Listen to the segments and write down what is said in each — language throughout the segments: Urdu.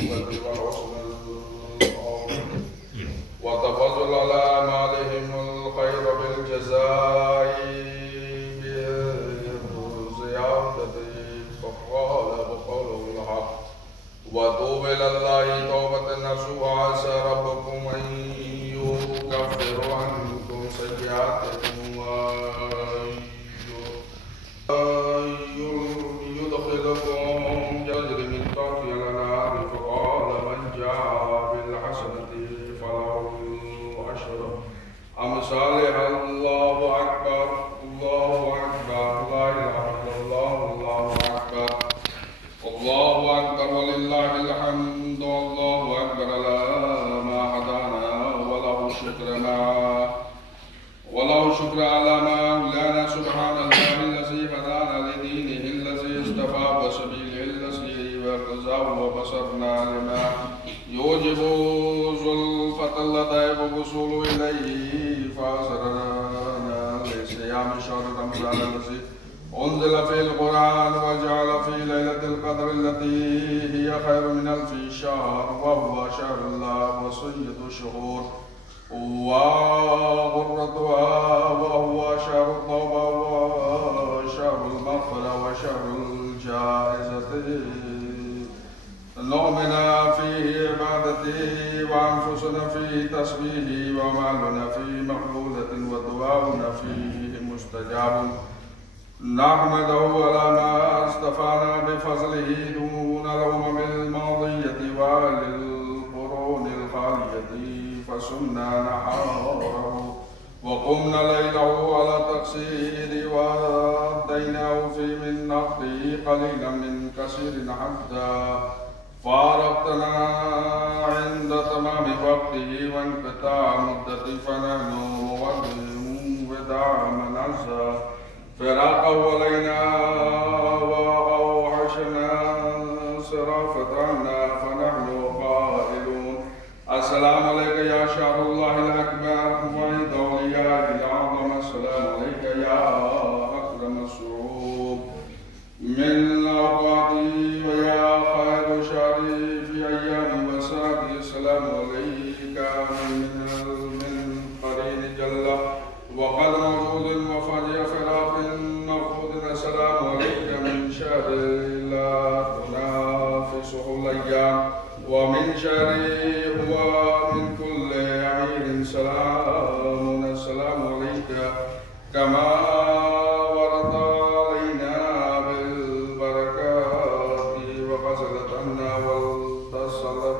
العقوبة والحسن العون وتفضل على أعمالهم الخير بالجزاء بالزيادة فقال بقوله الحق وتوب إلى الله توبة نصوحا عسى ربكم أن يكفر عنكم سيئاتكم يدخلكم يجري من تحتها الأنهار فقال من جاء بالحسنة فله العشر أمثالها الله أكبر الله أكبر لا إله إلا الله الله أكبر الله أكبر ولله الحمد الله أكبر لا ما هدانا وله شكر على ما أولانا سبحان الله الذي هدانا لدينه الذي اصطفى وسبيله الذي وارتزاه وبصرنا لما يوجب زلفة اللطائف وصول إليه فأسرنا لصيام شهر رمضان الذي أنزل في القرآن وجعل في ليلة القدر التي هي خير من ألف شهر وهو شهر الله وسيد الشهور وغرتها وهو شهر التوبة وشهر المغفرة وشهر الجائزة نؤمنا فيه عبادته وأنفسنا فيه تسبيحه ومالنا فيه مقبولة ودعاؤنا فيه مستجاب نحمده على ما اصطفانا بفضله دون الأمم الماضية وللقرون الخالية فسمنا نحاره وقمنا ليله على تقصير وأديناه في من نقده قليلا من كثير حتى فارقتنا عند تمام وقته وانقطاع مدة فنحن وداع من عزى فراقه علينا وأوحشنا صرافة عنا فنحن قائلون السلام عليك يا شهر الله الأكبر وعيد أولياء الأعظم السلام عليك يا أكرم الشعوب من الأرواح ويا خير شهري في أيام وساعتي السلام عليك من قرين جل وقد موجود وفجر فراق مفقود السلام عليك من شهر لا تنافسه الأيام ومن شهر هو من كل أمير سلام السلام عليك كما ورد علينا بالبركات وغسلت عنا واتصلت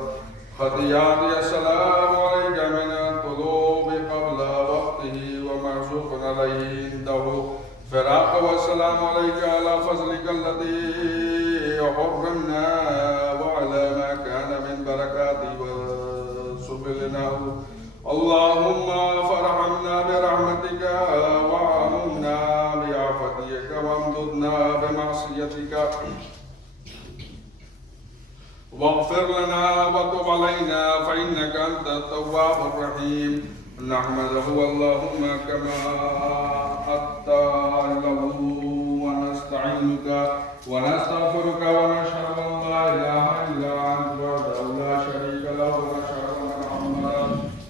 خطيئات السلام عليك من القلوب قبل وقته ومعشوق عليه عنده فراق والسلام عليك على فضلك الذي حرمنا وعلى ما كان من بركاته وسبلنا اللهم فارحمنا برحمتك وارحمنا بعافيتك وامددنا بمعصيتك واغفر لنا وتب علينا فإنك أنت التواب الرحيم نحمده اللهم كما حتى له ونستعينك ونستغفرك ونشهد أن لا إله إلا أنت وحده لا شريك له ونشهد أن محمدا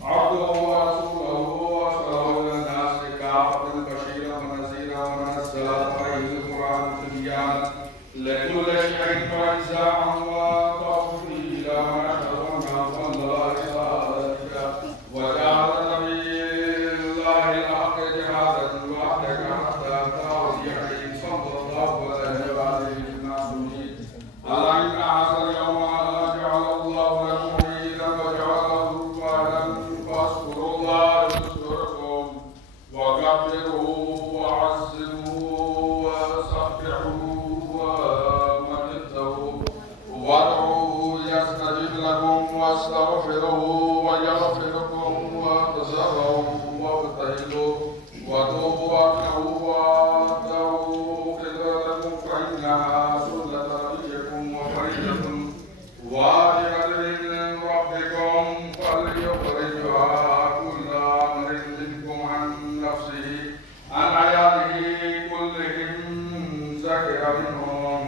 عبده ورسوله وأرسله إلى الناس كافة بشيرا ونذيرا ونزل عليه القرآن تبيانا لكل شيء وإجزاء وتفصيلا ونشهد أن محمدا رسالتك وجعل نبي الله الحق جهادا وحدك حتى تعطيه صلى الله عليه وآله المعصومين اللهم هذا اليوم جعل الله لكم عيدا وجعله وعدا فاذكروا الله يذكركم وكبروه وعزروه وسبحوه ومجدوه وادعوه يستجب لكم واستغفروه ويغفركم وتزرعوا وابتهلوا وتوبوا وابنعوا وادعوا خدمتكم فإنها سنة نبيكم وخيركم واجبة من ربكم فليخرجها كل أمر منكم عن نفسه عن عياله كلهم ذكر منهم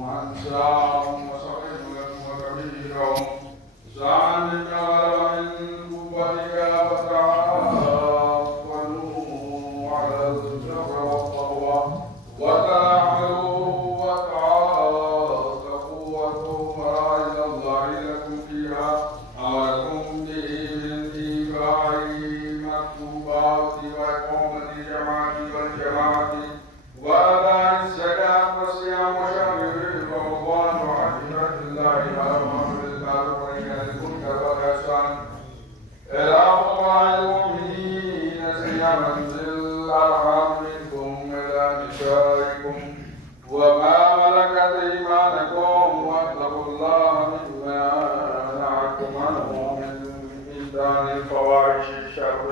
وأنساهم وصغير وكبير رزقهم ساعة مما غلب من قوتك وتعاونوا على البر والتقوى وتعملوا وتعاطفوا وتؤمروا إلى الله لكم فيها أمركم به من إيقاع مكتوبات وإقامة الجماعة والجماعة وأداء الزكاة والصيام وشهر رمضان وحج بيت الله والأمر بالمعروف والنهي عن المنكر والإحسان إلى أقوال المؤمنين صياما ذي الأرحام منكم إلى نسائكم وما ملكت أيمانكم واتقوا الله مما نهاكم عنه من بلدان الفواحش الشر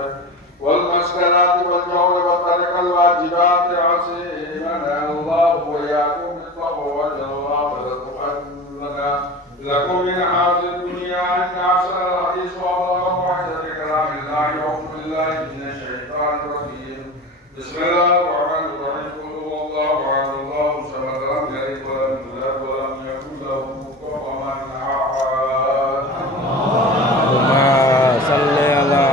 والمسكنات والجور وترك الواجبات عسى منها الله وإياكم بالتقوى وجه الله لتقبلنا لكم من حاجة الدنيا أن أحسن الحديث وأبلغ وحدة كلام الله وأعوذ بالله من الشيطان الرجيم بسم الله الرحمن الرحيم قل هو الله أحد الله الصمد لم يلد ولم يولد ولم يكن له كفوا أحد اللهم صل على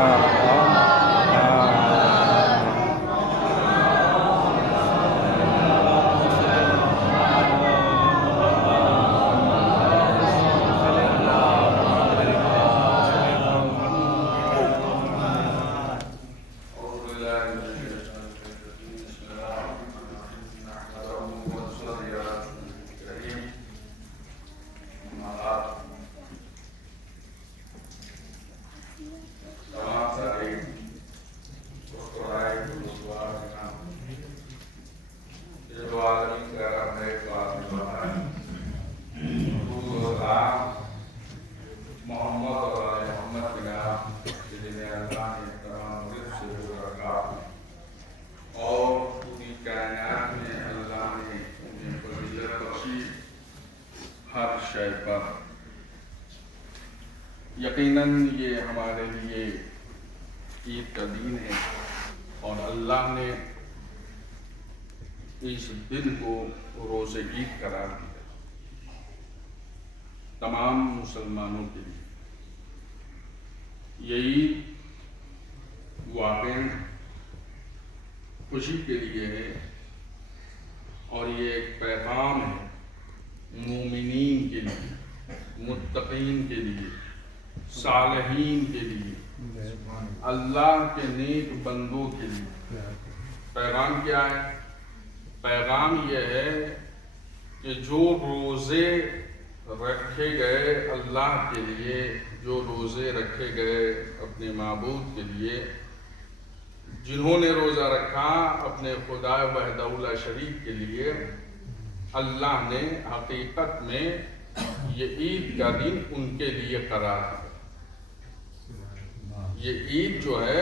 أعوذ بالله من الشيطان الرجيم بسم الله الرحمن الرحيم نحمده ونصلي على رسوله الكريم أما بعد تمام تعریف مستقرائے دوستوار نام یہ دو عالمی کا رب ہے ایک آدمی بنا ہے حضور اللہ محمد اور آل محمد کے نام جنہیں اللہ نے تمام ملک سے جوڑ رکھا اور پوری کائنات میں اللہ نے انہیں فضیلت بخشی ہر شے پر یقیناً یہ ہمارے لیے عید کا دن ہے اور اللہ نے اس دن کو روز عید قرار دیا تمام مسلمانوں کے لیے یہ عید واقعی خوشی کے لیے ہے اور یہ ایک پیغام ہے مومنین کے لیے متقین کے لیے صالحین کے لیے اللہ کے نیک بندوں کے لیے پیغام کیا ہے؟ پیغام یہ ہے کہ جو روزے رکھے گئے اللہ کے لیے جو روزے رکھے گئے اپنے معبود کے لیے جنہوں نے روزہ رکھا اپنے خدا وحدہ لا شریک کے لیے اللہ نے حقیقت میں یہ عید کا دن ان کے لیے قرار دیا یہ عید جو ہے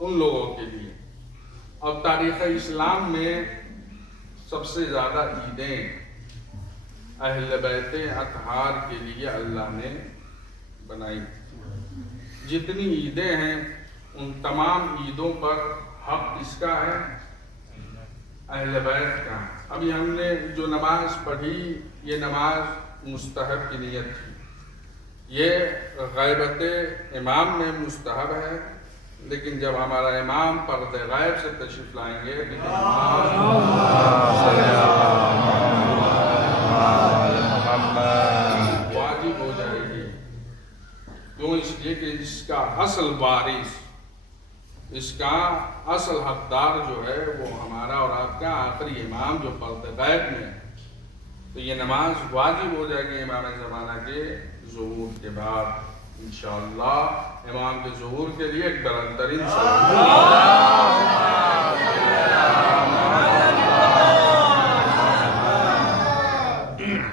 ان لوگوں کے لیے اور تاریخ اسلام میں سب سے زیادہ عیدیں اہل بیت اطہار کے لیے اللہ نے بنائی جتنی عیدیں ہیں ان تمام عیدوں پر حق کس کا ہے؟ اہل بیت کا۔ ابھی ہم نے جو نماز پڑھی یہ نماز مستحب کی نیت تھی، یہ غیبت امام میں مستحب ہے، لیکن جب ہمارا امام پردہ غائب سے تشریف لائیں گے واجب ہو جائے گی۔ کیوں؟ اس لیے کہ اس کا اصل وارث، اس کا اصل حقدار جو ہے وہ ہمارا اور آپ کا آخری امام جو پردہ غائب میں ہے، تو یہ نماز واجب ہو جائے گی امام زمانہ کے ظہور کے بعد انشاءاللہ۔ امام کے ظہور کے لیے ایک بلند ترین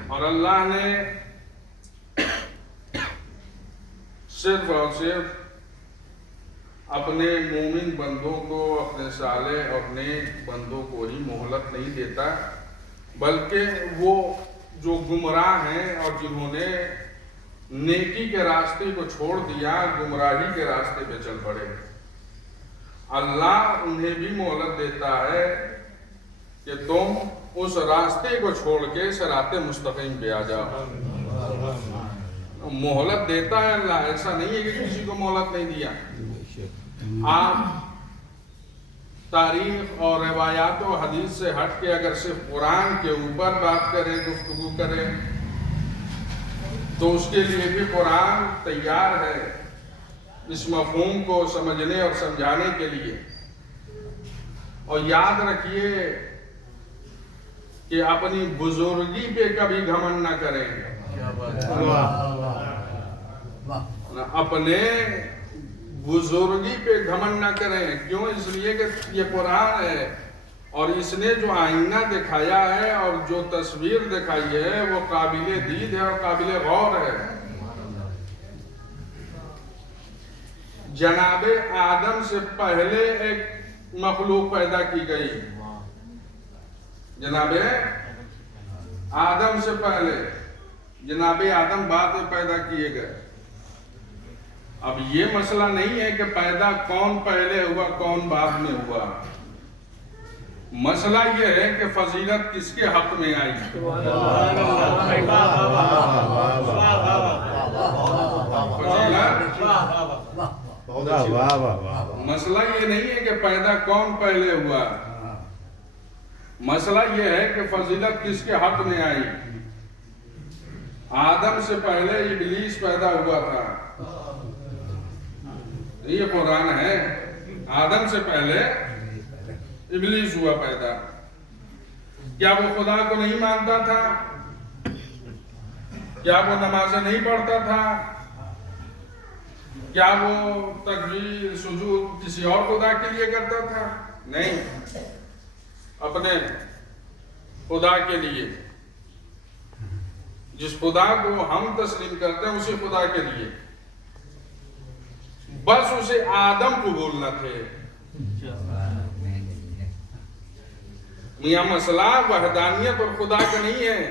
اور اللہ نے صرف اور صرف اپنے مومن بندوں کو، اپنے صالح اور نیک بندوں کو ہی مہلت نہیں دیتا، بلکہ وہ جو گمراہ ہیں اور جنہوں نے نیکی کے راستے کو چھوڑ دیا، گمراہی کے راستے پہ چل پڑے، اللہ انہیں بھی مہلت دیتا ہے کہ تم اس راستے کو چھوڑ کے صراط مستقیم پہ آ جاؤ۔ مہلت دیتا ہے اللہ، ایسا نہیں ہے کہ کسی کو مہلت نہیں دیا. آپ تاریخ اور روایات و حدیث سے ہٹ کے اگر صرف قرآن کے اوپر بات کریں، گفتگو کریں، تو اس کے لیے بھی قرآن تیار ہے اس مفہوم کو سمجھنے اور سمجھانے کے لیے. اور یاد رکھیے کہ اپنی بزرگی پہ کبھی گھمنڈ نہ کریں، اپنے بزرگی پہ گھمنڈ نہ کریں. کیوں؟ اس لیے کہ یہ قرآن ہے اور اس نے جو آئینہ دکھایا ہے اور جو تصویر دکھائی ہے وہ قابل دید ہے اور قابل غور ہے. جناب آدم سے پہلے ایک مخلوق پیدا کی گئی، جناب آدم سے پہلے، جناب آدم بعد میں پیدا کیے گئے. اب یہ مسئلہ نہیں ہے کہ پیدا کون پہلے ہوا کون بعد میں ہوا، مسئلہ یہ ہے کہ فضیلت کس کے حق میں آئی. مسئلہ یہ نہیں ہے کہ پیدا کون پہلے ہوا، مسئلہ یہ ہے کہ فضیلت کس کے حق میں آئی. آدم سے پہلے ابلیس پیدا ہوا تھا، یہ قرآن ہے. آدم سے پہلے ابلیس ہوا پیدا. کیا وہ خدا کو نہیں مانتا تھا؟ کیا وہ نمازیں نہیں پڑھتا تھا؟ کیا وہ تکبیر سجود کسی اور خدا کے لیے کرتا تھا؟ نہیں، اپنے خدا کے لیے، جس خدا کو ہم تسلیم کرتے ہیں اسی خدا کے لیے. بس اسے آدم کو بولنا تھے. یہ مسئلہ وحدانیت اور خدا کا نہیں ہے،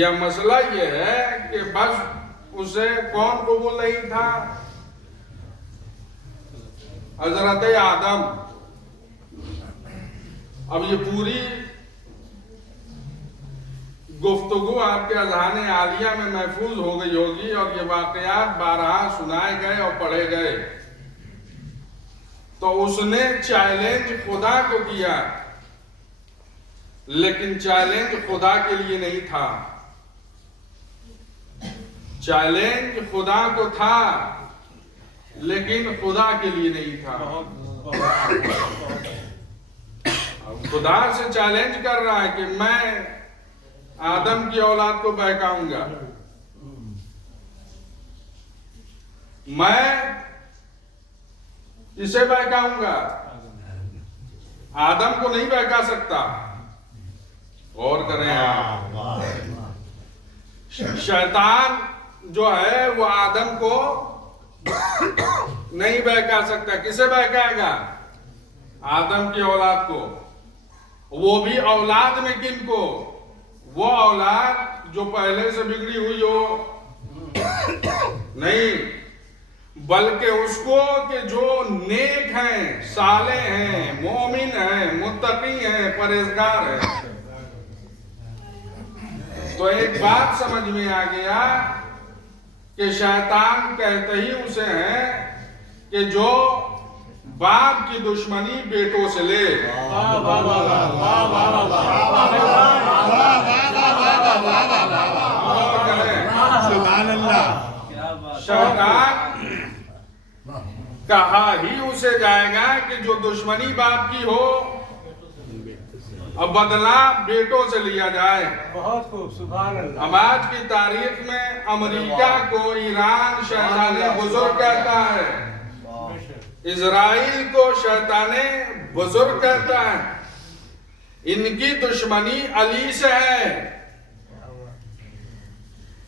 یہ مسئلہ یہ ہے کہ بس اسے کون قبول نہیں تھا؟ حضرت آدم. اب یہ پوری گفتگو آپ کے اذہان عالیہ میں محفوظ ہو گئی ہوگی اور یہ واقعات بارہا سنائے گئے اور پڑھے گئے. تو اس نے چیلنج خدا کو کیا، لیکن چیلنج خدا کے لیے نہیں تھا، چیلنج خدا کو تھا لیکن خدا کے لیے نہیں تھا. خدا سے چیلنج کر رہا ہے کہ میں آدم کی اولاد کو بہکاؤں گا، میں اسے بہکاؤں گا، آدم کو نہیں بہکا سکتا. غور کریں آپ، شیطان جو ہے وہ آدم کو نہیں بہکا سکتا. کسے بہکائے گا؟ آدم کی اولاد کو. وہ بھی اولاد میں کن کو؟ وہ اولاد جو پہلے سے بگڑی ہوئی ہو نہیں، بلکہ اس کو کہ جو نیک ہیں، صالح ہیں، مومن ہیں، متقی ہیں، پرہیزگار ہیں. تو ایک بات سمجھ میں آ گیا کہ شیطان کہتے ہی اسے ہیں کہ جو باپ کی دشمنی بیٹوں سے لے. شیطان کہا ہی اسے جائے گا کہ جو دشمنی باپ کی ہو اب بدلہ بیٹوں سے لیا جائے. بہت خوب، سبحان اللہ. اب آج کی تاریخ میں امریکہ کو ایران شیطان بزرگ کہتا ہے، اسرائیل کو شیطان بزرگ کہتا ہے. ان کی دشمنی علی سے ہے،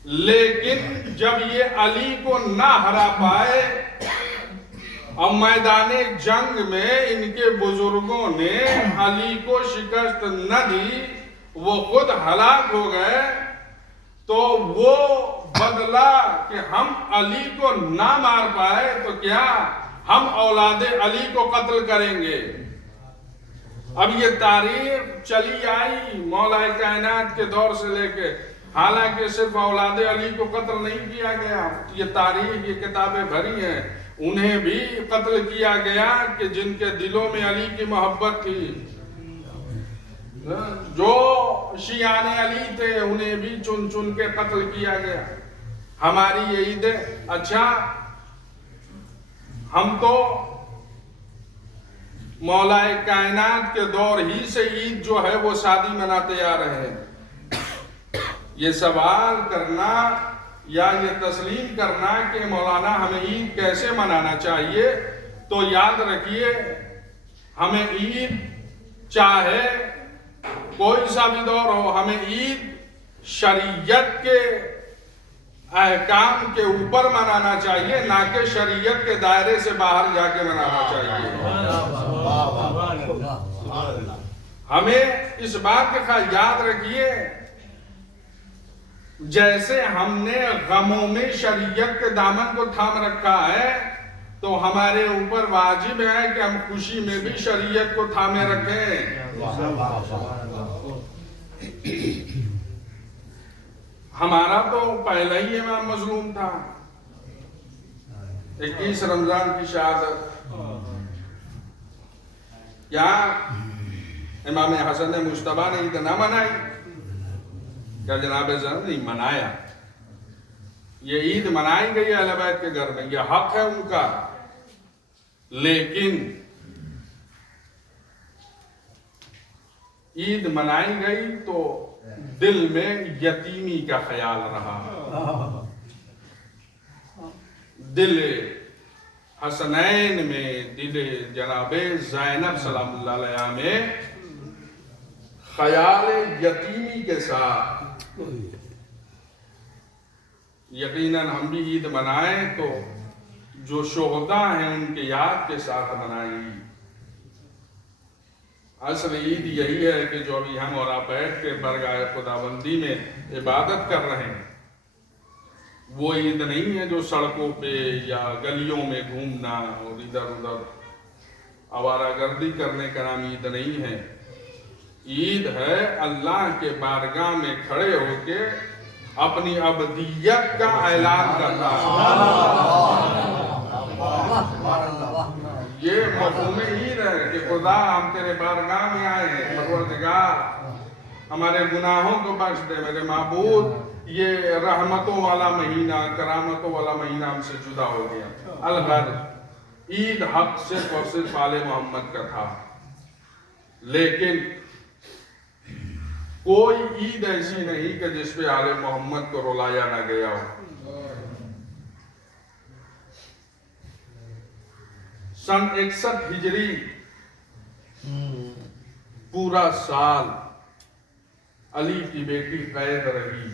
لیکن جب یہ علی کو نہ ہرا پائے اور میدان جنگ میں ان کے بزرگوں نے علی کو شکست نہ دی، وہ خود ہلاک ہو گئے، تو وہ بدلا کہ ہم علی کو نہ مار پائے تو کیا ہم اولاد علی کو قتل کریں گے. اب یہ تاریخ چلی آئی مولا کائنات کے دور سے لے کے حالانکہ صرف اولاد علی کو قتل نہیں کیا گیا، یہ تاریخ، یہ کتابیں بھری ہیں، انہیں بھی قتل کیا گیا کہ جن کے دلوں میں علی کی محبت تھی، جو شیعان علی تھے انہیں بھی چن چن کے قتل کیا گیا۔ ہماری یہ عید ہے، اچھا ہم تو مولا کائنات کے دور ہی سے عید جو ہے وہ شادی مناتے آ رہے ہیں۔ یہ سوال کرنا یا یہ تسلیم کرنا کہ مولانا ہمیں عید کیسے منانا چاہیے، تو یاد رکھیے ہمیں عید چاہے کوئی سا بھی دور ہو، ہمیں عید شریعت کے احکام کے اوپر منانا چاہیے، نہ کہ شریعت کے دائرے سے باہر جا کے منانا چاہیے۔ ہمیں اس بات کا یاد رکھیے، جیسے ہم نے غموں میں شریعت کے دامن کو تھام رکھا ہے، تو ہمارے اوپر واجب ہے کہ ہم خوشی میں بھی شریعت کو تھامے رکھیں۔ ہمارا تو پہلا ہی امام مظلوم تھا، 21 رمضان کی شہادت، کیا امام حسن مجتبیٰ نے عید نہ منائی؟ کیا جناب زیدہ نہیں منایا؟ یہ عید منائی گئی اہل بیت کے گھر میں، یہ حق ہے ان کا، لیکن عید منائی گئی تو دل میں یتیمی کا خیال رہا، دل حسنین میں، دل جناب زینب سلام اللہ علیہ میں خیال یتیمی کے ساتھ۔ یقیناً ہم بھی عید منائیں تو جو شہداء ہیں ان کے یاد کے ساتھ منائیں۔ اصل عید یہی ہے کہ جو ابھی ہم اور آپ بیٹھ کے برگاہ خداوندی میں عبادت کر رہے ہیں، وہ عید نہیں ہے جو سڑکوں پہ یا گلیوں میں گھومنا اور ادھر ادھر آوارہ گردی کرنے کا نام عید نہیں ہے۔ عید ہے اللہ کے بارگاہ میں کھڑے ہو کے اپنی عبدیت کا اعلان کرنا۔ یہ مفہوم عید ہے کہ خدا ہم تیرے بارگاہ میں آئے ہیں، پروردگار ہمارے گناہوں کو بخش دے، میرے معبود یہ رحمتوں والا مہینہ، کرامتوں والا مہینہ ہم سے جدا ہو گیا۔ الغرض عید حق صرف اور صرف آل محمد کا تھا، لیکن کوئی عید ایسی نہیں کہ جس پہ آل محمد کو رلایا نہ گیا ہو۔ سن 61 ہجری پورا سال علی کی بیٹی قید رہی۔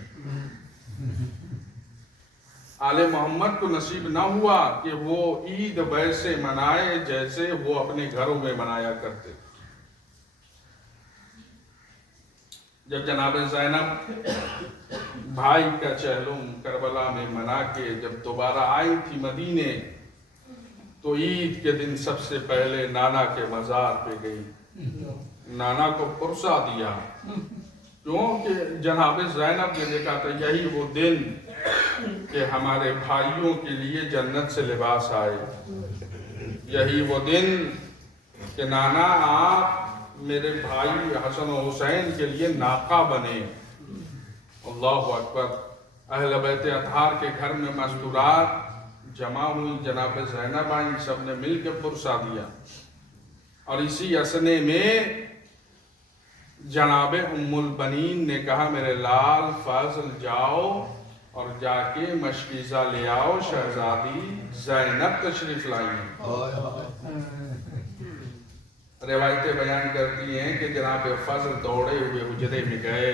آل محمد کو نصیب نہ ہوا کہ وہ عید ویسے منائے جیسے وہ اپنے گھروں میں منایا کرتے۔ جب جناب زینب بھائی کا چہلم کربلا میں منا کے جب دوبارہ آئی تھی مدینے، تو عید کے دن سب سے پہلے نانا کے مزار پہ گئی، نانا کو پرسا دیا، کیونکہ جناب زینب نے دیکھا تھا یہی وہ دن کہ ہمارے بھائیوں کے لیے جنت سے لباس آئے، یہی وہ دن کہ نانا آپ میرے بھائی حسن و حسین کے لیے ناقہ بنے۔ اللہ اکبر۔ اہل بیت اطہار کے گھر میں مستورات جمع ہوئی، جناب زینب آئیں، سب نے مل کے پرسا دیا، اور اسی اسنے میں جناب ام البنین نے کہا میرے لال فاضل جاؤ اور جا کے مشکیزہ لے آؤ، شہزادی زینب تشریف لائیں۔ روایتیں بیان کرتی ہیں کہ جناب فضل دوڑے ہوئے حجرے میں گئے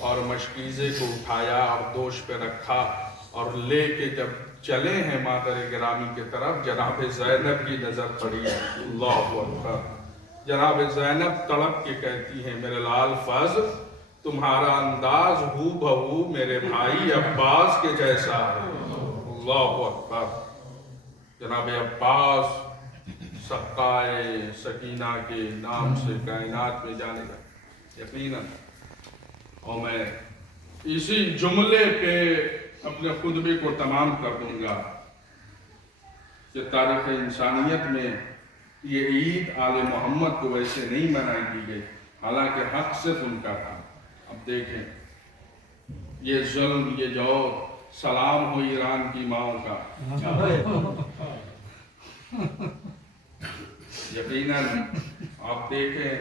اور مشکیزے کو اٹھایا اور دوش پہ رکھا اور لے کے جب چلے ہیں مادر گرامی کی طرف، جناب زینب کی نظر پڑی۔ اللہ اکبر۔ جناب زینب تڑپ کے کہتی ہیں میرے لال فضل تمہارا انداز ہو بہو میرے بھائی عباس کے جیسا ہے۔ اللہ اکبر۔ جناب عباس سقائے سکینہ کے نام سے کائنات میں جانے گا، یقیناً۔ اور میں اسی جملے پہ اپنے خطبے کو تمام کر دوں گا کہ تاریخ انسانیت میں یہ عید آل محمد کو ویسے نہیں منائی دی گئی، حالانکہ حق صرف ان کا تھا۔ اب دیکھیں یہ ظلم، یہ جور، سلام ہو ایران کی ماؤں کا۔ یقیناً آپ دیکھیں،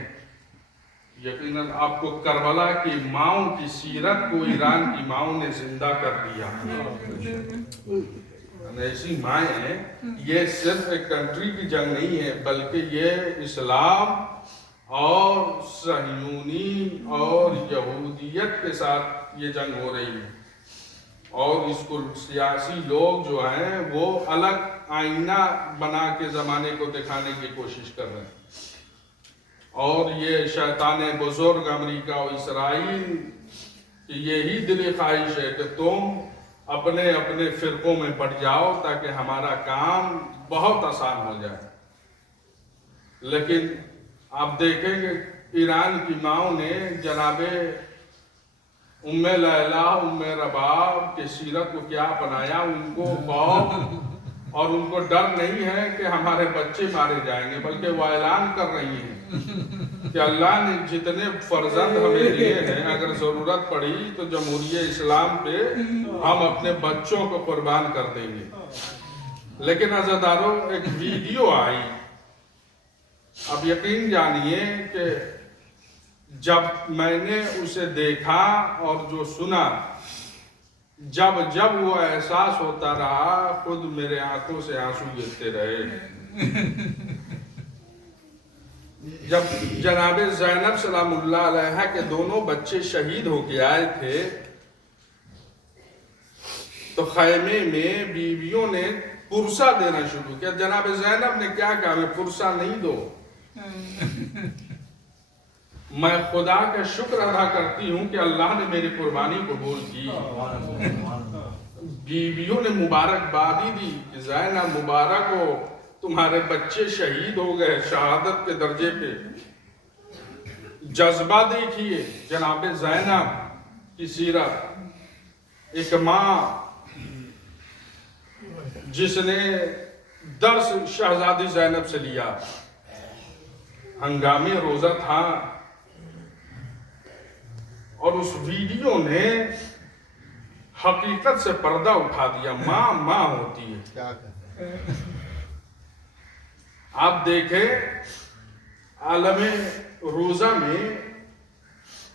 یقیناً آپ کو کربلا کی ماؤں کی سیرت کو ایران کی ماؤں نے زندہ کر دیا۔ ایسی مائیں ہیں، یہ صرف ایک کنٹری کی جنگ نہیں ہے، بلکہ یہ اسلام اور صہیونی اور یہودیت کے ساتھ یہ جنگ ہو رہی ہے، اور اس کو سیاسی لوگ جو ہیں وہ الگ آئینہ بنا کے زمانے کو دکھانے کی کوشش کر رہے ہیں، اور یہ شیطان بزرگ امریکہ اور اسرائیل کی یہی دلی خواہش ہے کہ تم اپنے اپنے فرقوں میں بٹ جاؤ تاکہ ہمارا کام بہت آسان ہو جائے۔ لیکن آپ دیکھیں کہ ایران کی ماؤں نے جناب ام لیلہ، ام رباب کی سیرت کو کیا اپنایا۔ ان کو خوف اور ان کو ڈر نہیں ہے کہ ہمارے بچے مارے جائیں گے، بلکہ وہ اعلان کر رہی ہیں کہ اللہ نے جتنے فرزند ہمیں دیے ہیں، اگر ضرورت پڑی تو جمہوریہ اسلام پہ ہم اپنے بچوں کو قربان کر دیں گے۔ لیکن عزیزانو، ایک ویڈیو آئی، اب یقین جانیے کہ جب میں نے اسے دیکھا اور جو سنا، جب وہ احساس ہوتا رہا، خود میرے آنکھوں سے آنسو گرتے رہے۔ جب جناب زینب سلام اللہ علیہا کے دونوں بچے شہید ہو کے آئے تھے تو خیمے میں بیویوں نے پرسہ دینا شروع کیا۔ جناب زینب نے کیا کہا، میں پرسہ نہیں دو، میں خدا کا شکر ادا کرتی ہوں کہ اللہ نے میری قربانی قبول کی۔ بیویوں نے مبارکبادی دی کہ زینب مبارک ہو، تمہارے بچے شہید ہو گئے شہادت کے درجے پہ۔ جذبہ دیکھیے جناب زینب کی سیرت، ایک ماں جس نے درس شہزادی زینب سے لیا۔ ہنگامی روزہ تھا اور اس ویڈیو نے حقیقت سے پردہ اٹھا دیا۔ ماں ماں ہوتی ہے۔ آپ دیکھیں عالم روزہ میں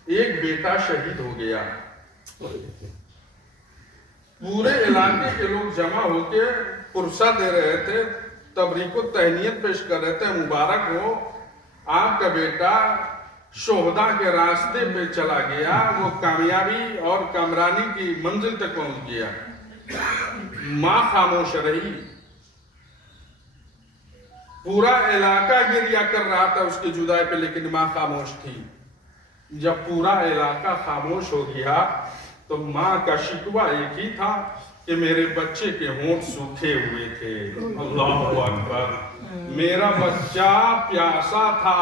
ایک بیٹا شہید ہو گیا، پورے علاقے کے لوگ جمع ہو کے پرسہ دے رہے تھے، تبریک و تہنیت پیش کر رہے تھے، مبارک ہو آپ کا بیٹا شہداء کے راستے پہ چلا گیا، وہ کامیابی اور کامرانی کی منزل تک پہنچ گیا۔ ماں خاموش رہی، پورا علاقہ گریہ کر رہا تھا اس کی جدائی پہ، لیکن ماں خاموش تھی۔ جب پورا علاقہ خاموش ہو گیا تو ماں کا شکوہ ایک ہی تھا کہ میرے بچے کے ہونٹ سوکھے ہوئے تھے۔ اللہ اکبر، میرا بچہ پیاسا تھا،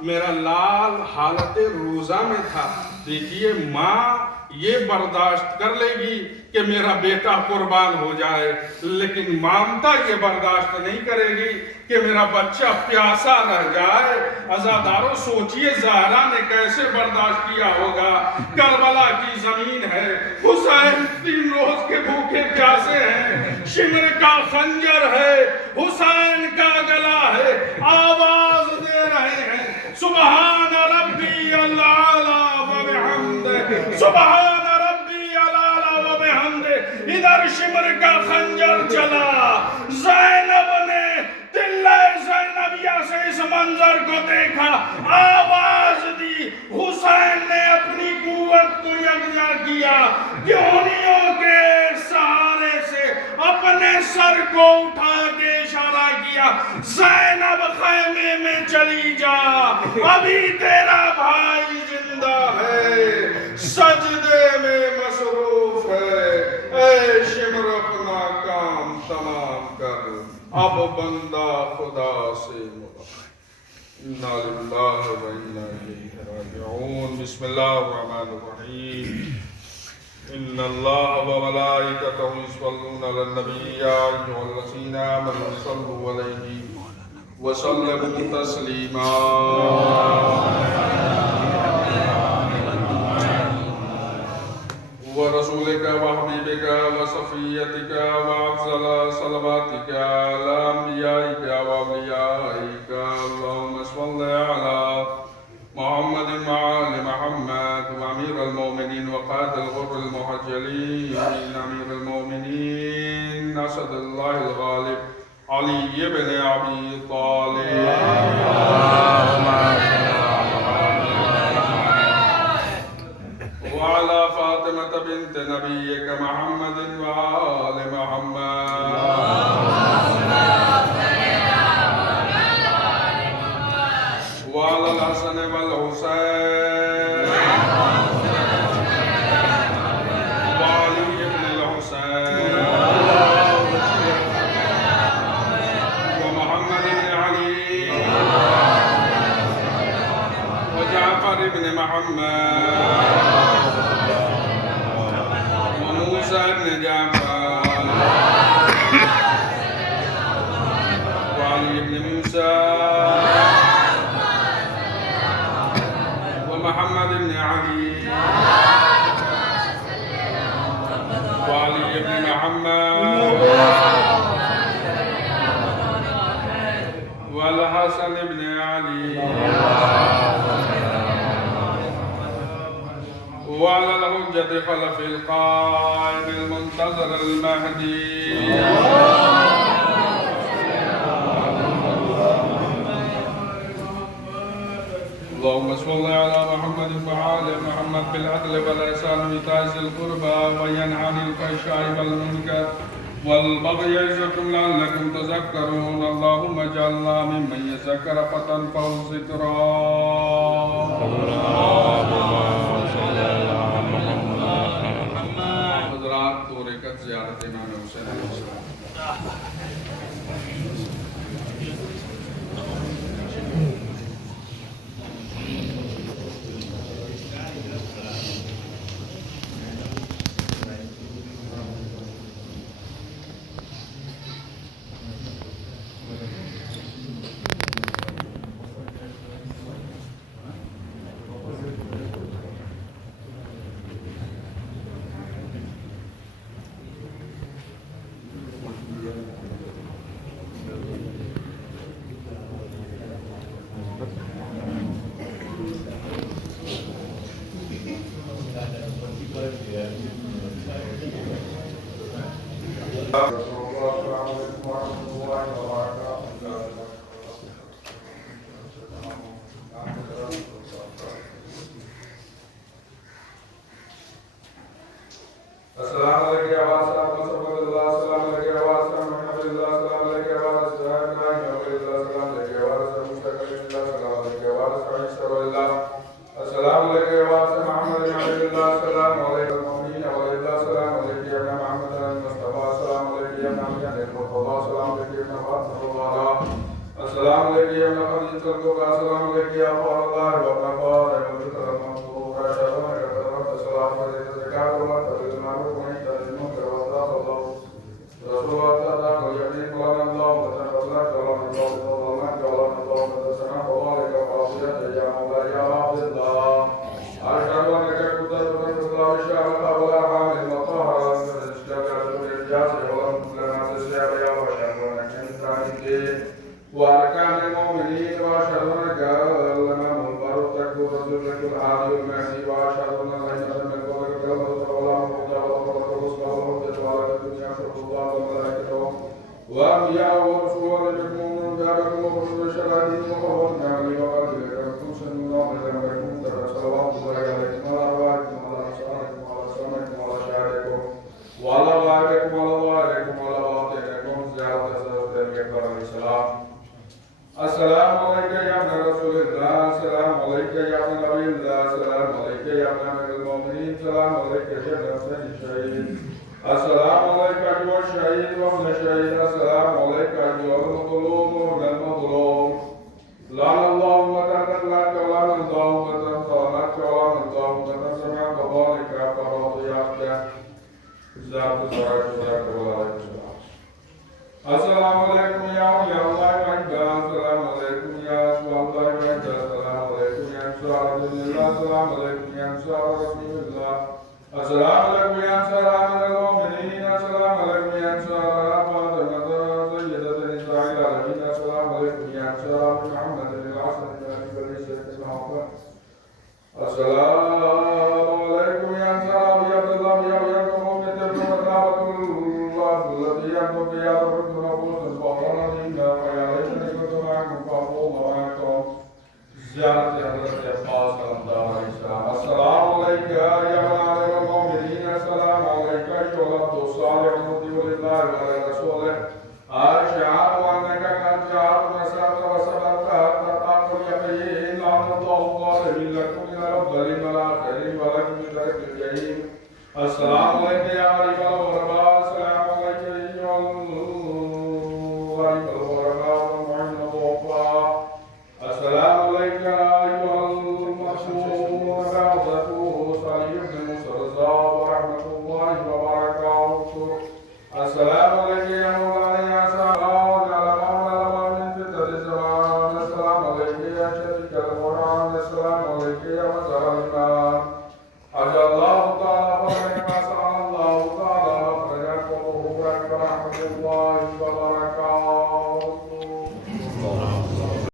میرا لال حالت روزہ میں تھا۔ دیکھیے ماں یہ برداشت کر لے گی کہ میرا بیٹا قربان ہو جائے، لیکن مامتا یہ برداشت نہیں کرے گی کہ میرا بچہ پیاسا رہ جائے۔ عزادارو سوچئے زہرا نے کیسے برداشت کیا ہوگا۔ کربلا کی زمین ہے، حسین 3 روز کے بھوکے پیاسے ہیں، شمر کا خنجر ہے، حسین کا گلا ہے، آواز دے رہے ہیں سبحان ربی العالی و بحمدہ، سبحان ربی العالی و بحمدہ۔ ادھر شمر کا خنجر چلا، زینب نے تلہ زینبیہ سے اس منظر کو دیکھا، آواز دی، حسین نے اپنی قوت کو یکجا کیا، کیونیوں کے سہارے سے اپنے سر کو اٹھا کے اشارہ کیا، زینب خیمے میں چلی جا، ابھی تیرا بھائی زندہ ہے، سجدے میں مصروف ہے، اے شمر اپنا کام تمام کر، اب بندہ خدا سے انا للہ و انا الیہ راجعون۔ بسم اللہ الرحمن الرحیم۔ إن الله وملائكته يصلون على النبي يا أيها الذين آمنوا صلوا عليه وسلموا تسليما ورسولك وحبيبك وصفيتك وأفضل صلواتك على أنبيائك وأوليائك اللهم صل على محمد وآل محمد وأمير المؤمنين وقائد الغر المحجلين أمير المؤمنين أسد الله الغالب علي بن أبي طالب وعلى فاطمة بنت نبيك محمد وآل محمد وعلى الحسن والحسين وعلي بن الحسين ومحمد بن علي وجعفر بن محمد وموسى بن جعفر وعلي بن موسى ومحمد بن علي وعلي بن محمد والحسن بن علي وعلى الحجة خلف القائم المنتظر المهدي اللهم صل على محمد وآل محمد بالعدل والإحسان وإيتاء ذي القربى وينهى عن الفحشاء والمنكر والبغي يعظكم لعلكم تذكرون اللهم اجعلنا ممن يذكر فتنفعه الذكرى حضرات طریقت زیارت امام حسین علیہ السلام السلام علیکم یا رسول اللہ السلام علیکم یا نبی اللہ السلام علیکم یا امیر المومنین السلام علیکم یا حسین الشہید السلام علیکم یا شہید و ابن شہید السلام علیکم یا المظلوم و ابن المظلوم لعن اللہ امتنا لك ولعن الله امتنا صالحك ولعن الله امتنا سمع بذلك فرضياتك السلام علیکم یا اولیاء اللہ وحدہ السلام علیکم یا رسول اللہ وحدہ السلام علیکم یا انصار دین اللہ السلام علیکم یا انصار رسول اللہ السلام علیکم یا انصار عامر المؤمنین السلام علیکم یا انصار فاطمہ سیدۃ النساء العالمین السلام علیکم یا انصار محمد الحسن السلام علیکم یا انصار ابی عبداللہ یا ابیکم امت ابن مطابق اللہ الذي يأمر بالعدل والإحسان وإيتاء ذي القربى ويا ليتني كنت معكم فأفوز معكم زيارة حضرت عباس الأمدار الإسلام السلام عليك يا من علم المؤمنين السلام عليك أيها العبد الصالح المطيع لله وعلى رسوله